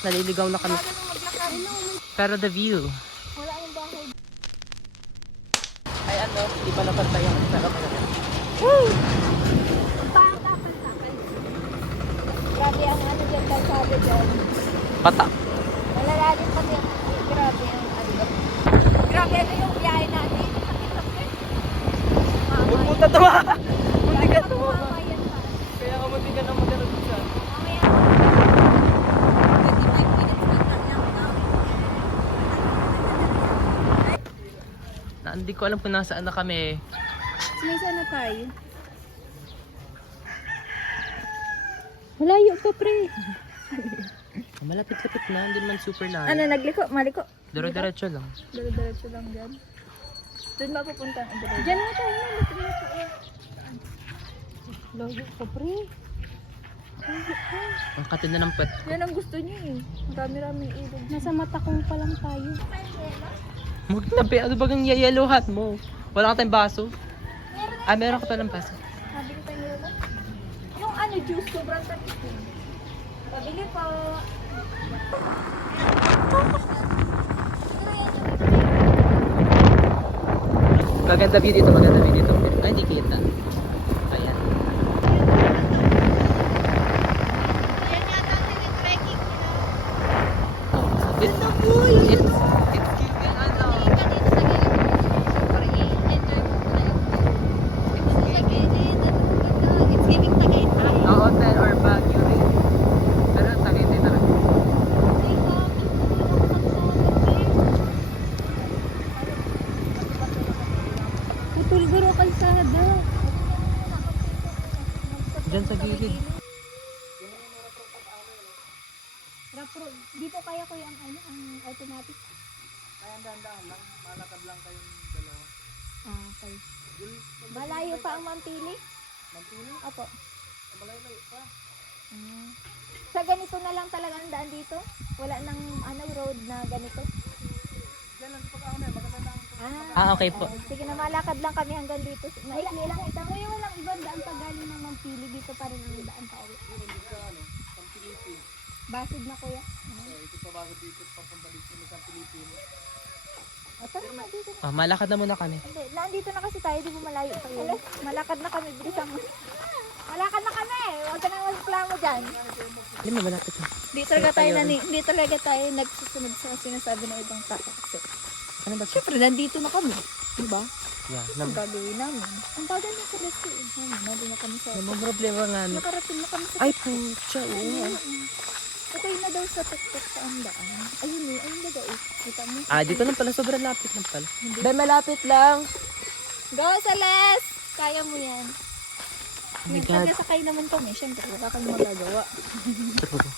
Naliligaw na kami. Pero the view. Wala yung bahay. Ay ano, hindi pa napantay ang pero kaya. Grabe ang ano dyan, kalsada dyan. Pata. Malalalim pati ang grabe ang ano. Grabe ano yung biyahe natin. Huwag mo tatawa. Munti ka tuwa. Mama yan pa. Kaya ka munti ka na magano dyan. Mamaya. 25 minutes lang lang daw. Hindi ko alam kung nasaan na kami. Saan na tayo? Malayo pa pre. Malapit-lapit na, hindi naman super layo. Ano, nagliko? Maliko? Dire-diretso lang. Diretso lang dyan. Doon ba pupunta ang diretso? Dyan na tayo. Diretso eh. Layo pa pre. Ang katin na ng pet. Yan ang gusto niya eh. Marami-raming ilog. Nasa mata kong pa lang tayo. Huwag na be, ano bagang yellow hat mo? Wala ka tayong baso? Ah, meron ka pa ng baso. Sabi ko tayo yun. Yung ano juice, sobrang tamis eh. Pabili po. Maganda view dito, maganda view dito. Ay, hindi kita. Ayan. Yan yata tinitrekking nila. It's giving ano. Oo, Tel or Baguio rin. Pero tagay din talaga. Putol guro kalsada. Diyan sa gilid. Dito kaya ko yung ano, ang automatic. Kaya dahan-dahan lang, malakad lang kayong dalawa. Ah, okay. Malayo pa ang Mampili? Mantili? Opo. Malayo-layo pa. Sa ganito na lang talaga ang daan dito? Wala nang ano, road na ganito? Diyan lang sa pagkakami, maganda lang. Ah, okay po. sige na, malakad lang kami hanggang dito. Maikli lang ito. Kuya, walang ibang daan pa galing ng Mampili. Dito pa rin ang daan pa uwi. Hindi ka ano, sa Pilipinas. Basid na kuya. Ito pa bago dito, papunta dito sa Pilipinas. O, tara na dito na. Ah, malakad na muna kami. Hindi, nandito na kasi tayo, di ba malayo pa yun? Malakad na kami, bilisan mo. Malakad na kami! Huwag ka nang magreklamo dyan. Hindi mo malapit na. Di talaga tayo nagsusunod sa sinasabi ng ibang tao kasi. Ano ba? Siyempre, nandito na kami. Di ba? Yeah, Ang gagawin namin. Ang bagal na sa resto eh. Nandito na kami sa... namang problema nga. Nakarating na kami sa... Ay, pucha, oo. Okay na daw sa tuktok sa andaan. Ayun eh, ayun na daw eh. Kita mo? Ah, dito lang pala, sobrang lapit lang pala. Dahil malapit lang. Go, Celeste! Kaya mo yan. Oh my God. Pagkasakay naman kami, syempre, wala kang magagawa. True.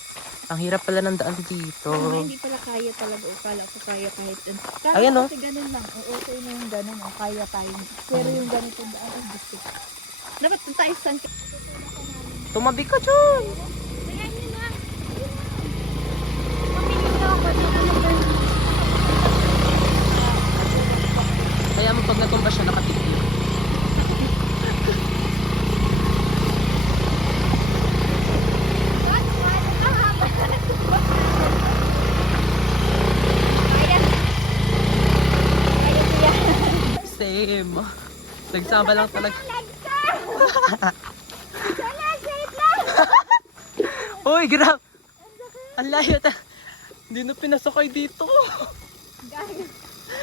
Ang hirap pala ng daan dito. Hindi pala kaya talaga. O, kala ko kaya kahit dun. Kala Ayan, ko oh. kasi ganun lang. O, okay na yung ganun. O, kaya tayo. Pero yung ganitong daan, ay gusto. Dapat dun tayo sa Tumabi ka dyan. Ayan yun na. Mamili na ako. Kaya mo pag natumba siya, nakatigil. Same. Nagsama lang talaga. Uy, grab! Ang layo ta. Hindi na pinasakay dito.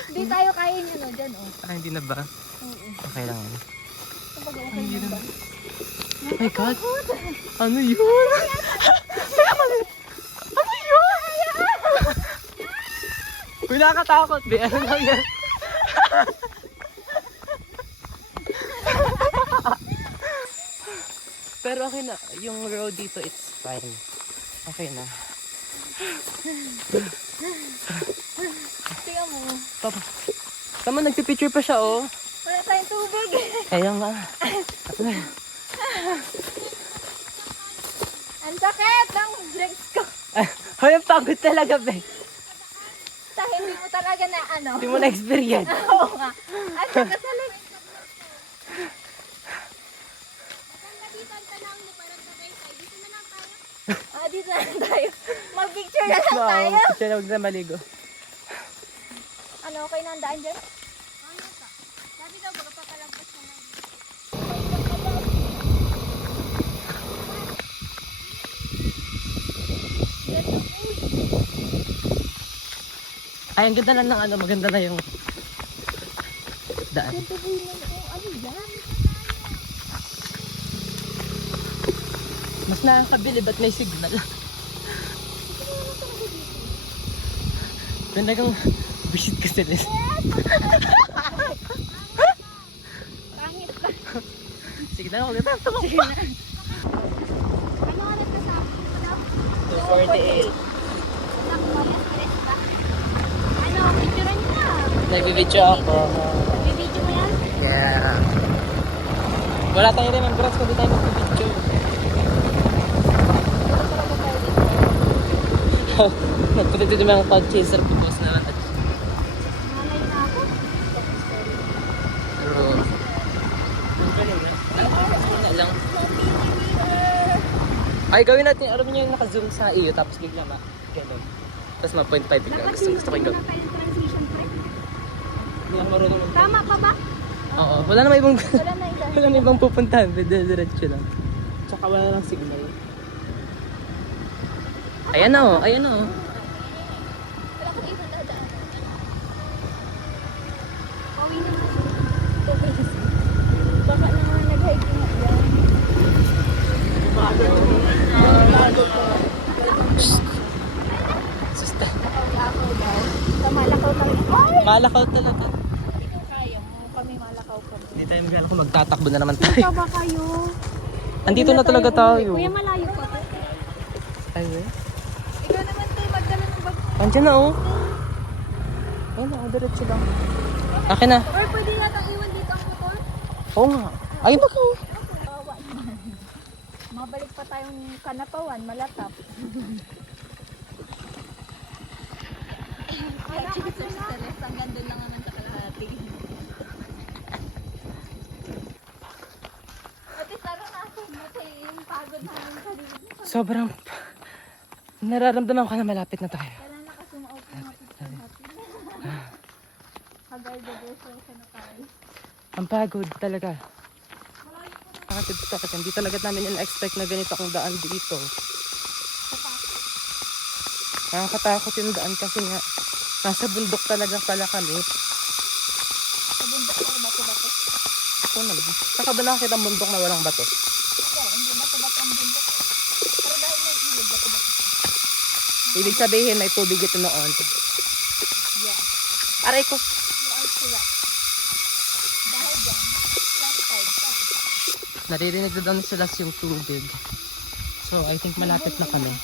Hindi tayo kaya nyo no, dyan o. Ah, hindi na ba? Oo. Okay lang yan. Kapag okay na ba? Oh my God! Ano yun? Ano yun? Uy, nakakatakot, be. Ano lang yan? Pero okay na. Yung road dito, it's fine. Okay na. Tingnan mo. Papa. Tama, nagpipicture pa siya, oh. Wala tayong tubig. Kaya nga. Ato na. Ang sakit ng legs ko. Hoy, ang pagod talaga, be. Hindi mo talaga na ano. Hindi mo na-experience. Oo nga. Ang sakit sa legs. Dito na lang tayo. Mag-picture na lang tayo. Picture na, huwag na maligo. Ano, okay na ang daan dyan? Ano ka? Sabi daw, baka papalampas ka na. Ay, ang ganda lang ng ano, maganda na yung daan. Ganda din yun. Ano yan? Mas nakakabili, ba't may signal? Talagang visit ka sila. Pangit ba? Sige na, huwag na ito. Sige na. Ano oras ka sa akin? 2:48. Ano, picturean niyo na. Nag-video ako. Nag-video mo yan? Yeah. Wala tayong remembrance kung di tayo mag-video. Nagpunta dito mga cloud chaser pupos na lang. Malay na ako. Pero, ang galing na. Wala lang. Ay, gawin natin. Alam niyo yung naka-zoom sa iyo tapos bigla ganun. Tapos ma-0.5 bigla. Gusto ko yung gawin. Transition pa rin. Hindi ako marunong. Tama pa ba? Oo, wala na ibang Wala na iba. wala na ibang pupuntahan. Diretso lang. Tsaka wala lang signal. Ayan na oh, ayan na oh. Wala ko dito dadaan. Pauwi na mo. Baka naman nag-hiking na yan. Susta. Malakaw daw. Sa malakaw kami. Ay! Malakaw talaga. Kaya mo kami malakaw kami. Hindi tayo magkala kung magtatakbo na naman tayo. Ikaw ba kayo? Andito na talaga tayo. Kuya, malayo pa. Ay, eh. Ikaw naman tayo magdala ng bag. Andiyan na oh. Ayun na, diretso lang. Akin na. Or pwede nga tang iwan dito ang motor? Oo nga. Ay, baka oh. Bawa naman. Mabalik pa tayong kanapawan, malatap. Ay, chikito si Celeste. Ang ganda lang naman sa kalahati. Ate, tara na ako. Yung pagod namin kanina. Sobrang nararamdaman ko na malapit na tayo. Kailan nakasumaot yung mga picture natin. Hagar the desert na tayo. Ang pagod talaga. Nakatid-takot. Hindi talaga namin in-expect na ganito ang daan dito. Nakakatakot yung daan kasi nga nasa bundok talaga pala kami. Sa bundok na bato-bato. Ito naman. Saka ba nakakita ang bundok na walang bato? Hindi bato-bato ang bundok. Pero dahil may ilog, bato-bato. Ibig sabihin may tubig ito noon. Yeah. Aray ko. You are correct. Dahil dyan, last tide ka. Naririnig na daw sila yung tubig. So I think malapit na kami.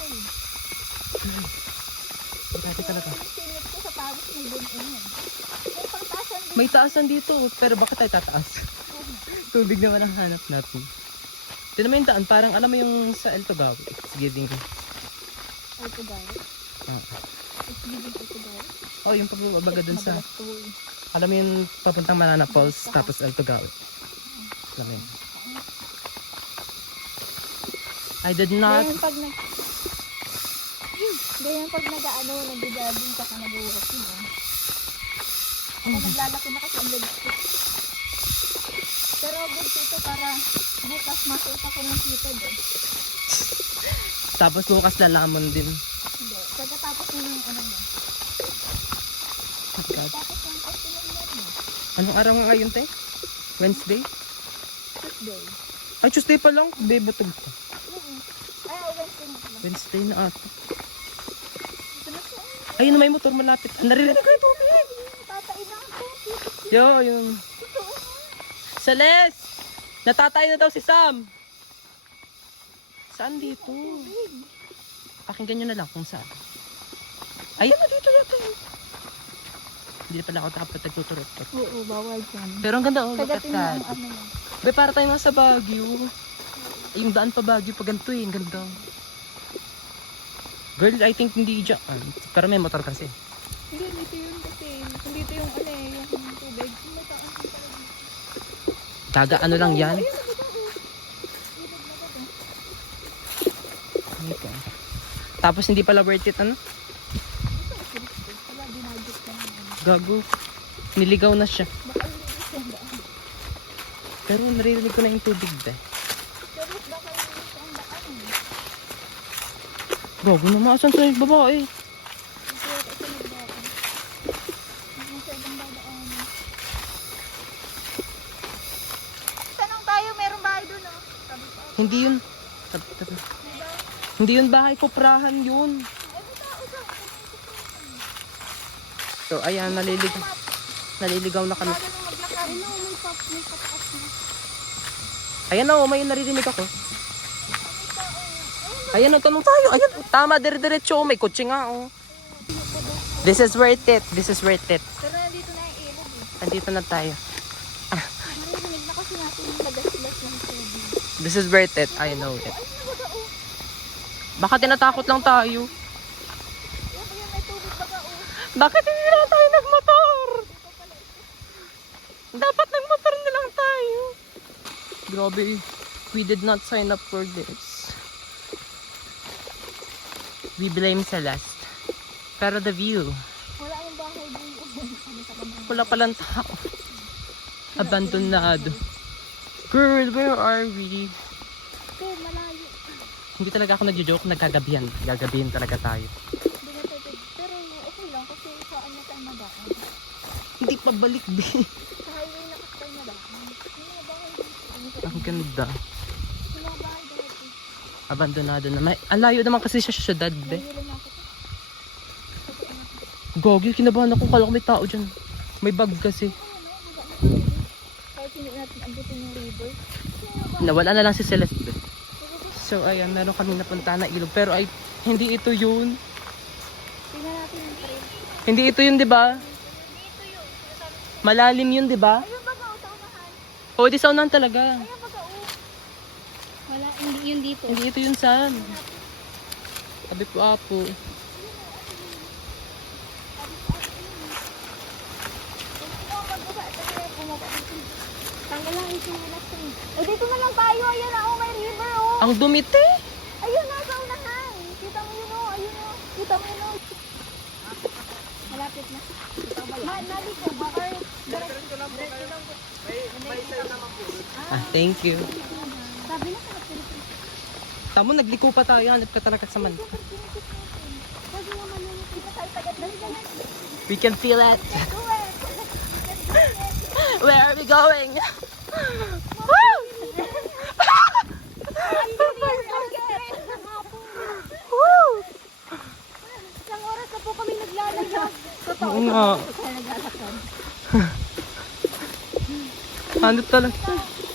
Malapit talaga. Ang sinit ko sa pagos may bunin. May pangtasan din. May taasan dito. Pero bakit tayo tataas? Tubig naman ang hanap natin. Ito naman yung daan. Parang alam mo yung sa El Togawi. It's giving. Ito guys. It's giving ito guys. Oh, yung pagbabaga dun sa... Madalas to eh. Alam mo yung papuntang Manana Falls tapos El Togawi. Alam mo yun. I did not... Ganyan pag nag... Ganyan pag nag-ano, nag-jogging ka ka nag-walking. Ako naglalaki na kasi ang legs ko. Pero good ito para bukas masuot ako ng fitted eh. Tapos bukas lalamon din. Hindi. Pagkatapos mo yung ano mo. Oh God. Tapos yung postinong mo. Anong araw nga ngayon, te? Wednesday? Tuesday. Ay, Tuesday pa lang. Bebotog ko. Ay, Wednesday na pala. Wednesday na ata. Ito na po. Ayun, may motor malapit. Ah, naririnig ko yung tubig. Tatay na ako. Yo, yun. Totoo. Celeste! Natatay na daw si Sam. Saan dito? Pakinggan nyo na lang kung saan. Ayun na dito natin. Hindi pala ako dapat nagtuturot. Oo, bawal dyan. Pero ang ganda oh. Kagatin mo ang Kakat. ano yun. Be, para tayo nga sa Baguio. Yung daan pa Baguio pa ganito eh. Ang ganda. Girl, I think hindi dyan. Pero may motor kasi. Hindi, dito yun kasi. Dito yung ano eh, yung tubig. May taas yung talaga. Taga ano lang yan. Ito. Tapos hindi pala worth it, ano? Wala, binadget ka naman. Gago. Niligaw na siya. Baka hindi gusto ang daan. Pero naririnig ko na yung tubig ba. Pero baka hindi gusto ang daan. Gago na maasan sa babae. Kasi ito sa nagdaan. Masyadong dadaanan. Tanong tayo, meron bahay doon, oh. Sabi ko, Hindi yun. Hindi yun bahay ko, prahan yun. ay, may tao dyan. So ayan, naliligaw na kami. Bago nung maglakad. Ano, may pataas na. Ayan na, may naririnig ako. Ayan, tanong tayo. Ayan, tama, dire-diretso. May kotse nga, oh. This is worth it. This is worth it. Pero nandito na yung ilog, eh. Nandito na tayo. Marinig na kasi natin yung lagas-las ng tubig. This is worth it. I know it. Ay, nabaga, oh. Baka tinatakot lang tayo. Yan, may tubig baga, oh. Bakit hindi lang tayo nagmotor? Dito pala ito. Dapat nagmotor na lang tayo. Grabe. We did not sign up for this. We blame Celeste. Pero the view, Wala yung bahay doon. Ano sa kabang? wala palang tao. Abandonado. Girl, where are we? Okay, malayo. Hindi talaga ako nagjo-joke, nagkagabihan. Gagabihin talaga tayo. Hindi na tayo. Pero okay lang kasi saan na tayo madaan. Hindi pa balik, B. Sa highway na kasi tayo madaan. Yung mga bahay dito. Ang ganda. Yung mga bahay dito. Abandonado na. Ang layo naman kasi siya sa syudad, be. Nahihilo na ako. Gogi, kinabahan ako. Kala ko may tao dyan. May bag kasi. Kahit hindi natin abutin yung river. Nawala na lang si Celeste, be. So, ayan, meron kami napunta na ilog. Pero ay, hindi ito yun. Tingnan natin yung trail. Hindi ito yun, di ba? Dito yun. Malalim yun, di ba? Ayun baga, o, sa unahan. O, di sa unahan talaga. Ayun baga, o. Wala, hindi yun dito. Hindi ito yun, San. Sabi ko, Apo. Tanggal lang ito yung relaxing. O dito na lang tayo. Ayun na, oh, may river, oh. Ang dumite. Ayun na, sa unahan. Kita mo yun, oh. Ayun, oh. Kita mo yun, oh. Malapit na. Nali ko ba? Or diretso lang po kayo. May isa naman po. Ah, thank you. Sabi na, sarap sila. Tamo, nagliko pa tayo. Hanap ka talaga sa man. Sabi naman yun, kita tayo tagad-dali. We can feel it. Go, eh. Where are we going? Woo! Woo! Isang oras na po kami naglalakad. Oo nga. Ano talaga?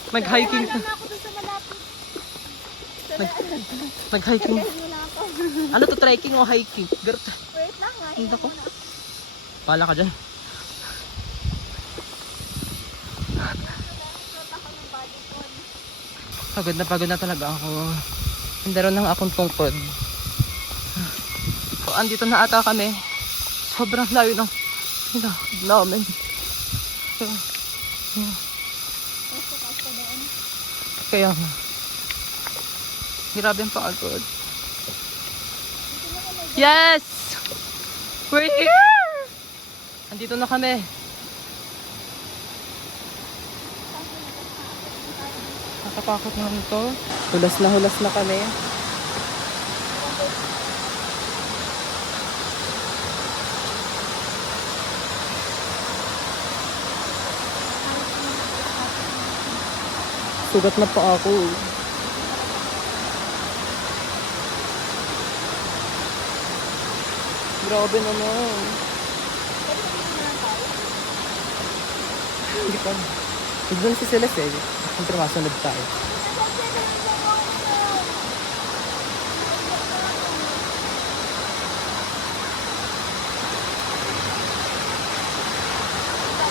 Nag-hiking. Wala na ako dun sa malapit. Nag-hiking. Kaya na ako. Ano to, trekking o hiking? Gert. Wait lang nga. Hindi ko. Pala ka dyan. Pagod na talaga ako. Hindi rin ng akong tungkod. So, andito na ata kami. Sobrang layo ng namin. So, yeah. Kaya nga. Grabe ang pagod. Yes! We're here! Andito na kami. Nakapakot naman to. Hulas na kami. Sugat na pa ako. Grabe naman. Hindi pa. Doon si Celeste eh. Siyempre masunod tayo.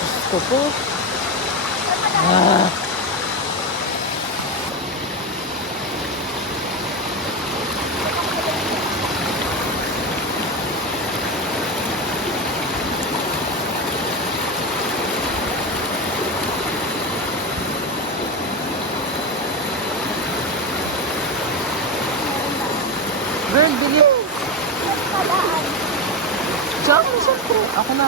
Gusto po. Ah. Girl, bilis! Ako na.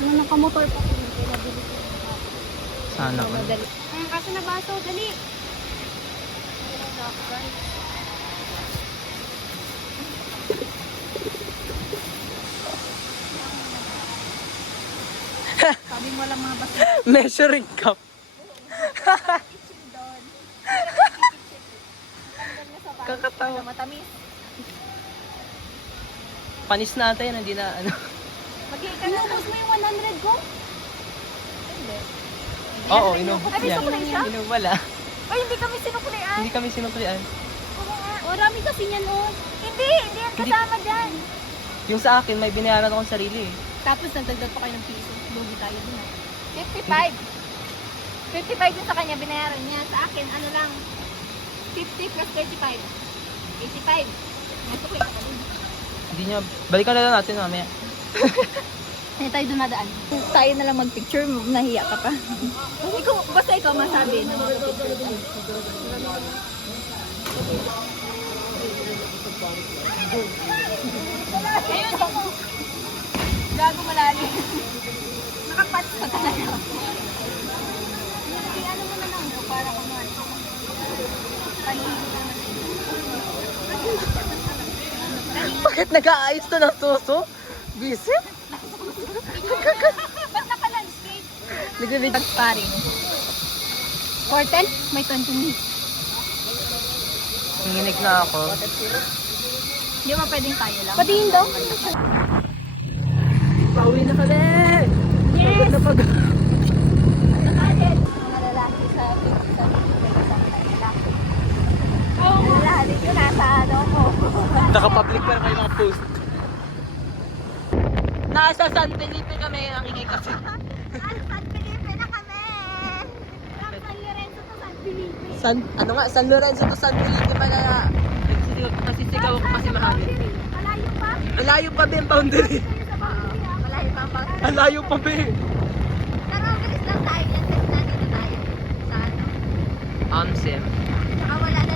Yung nakamotor pa ko. Sana ko. Madali. Kaso na baso, dali. Sabi mo lang mga baso. Measuring cup. Doon. Kakatawa. Matamis. Panis natin, hindi na ano. Inubos mo yung 100 ko? Hindi. Oo, inubos Ay, may niya. sukulay siya? Wala. Ay, hindi kami sinukulian. Hindi kami sinuklian. Oo nga. O, rami kasi niyan, oh. Hindi yan Hindi. kasama dyan. Yung sa akin, may binayaran akong sarili eh. Tapos nagdagdag pa kayo ng piso. Lugi tayo dun, ah. 55. 55 yung sa kanya, binayaran niya. Sa akin, ano lang, 50 plus 35. 85. May sukli ka pa dun. Hindi niya, balikan na lang natin mamaya. Hindi tayo dumadaan. Tayo na lang mag-picture, nahiya ka pa. Ikaw, basta ikaw masabi na mag-picture ka. Ayun ako. Gago malalim. Nakapat pa talaga. Ano mo na lang ito para kumari. Bakit nag-aayos to ng suso? Visit? Ba't naka-landscape? Nagre-read. Paring. For 10, may 20 minutes. Nanginig na ako. Di ba pwedeng tayo lang? Patingin daw. Pauwi na kami! Yes! Na pag... Mga lalaki sa may kasama tayo lalaki. Oo. Lalaki ko nasa ano ko. Naka-public pa rin kayo mga post. Nasa San Felipe kami, ang ingay kasi. San Felipe na kami! From San Lorenzo to San Felipe. San Lorenzo to San Felipe pala. Kasi sigaw ako kasi mahangin. Malayo pa? Malayo pa din boundary. Kayo sa boundary ah. Malayo pa ba? Ang layo pa ba eh. Pero bilis lang tayo yan kasi nandito tayo sa ano. Amsim. Saka wala na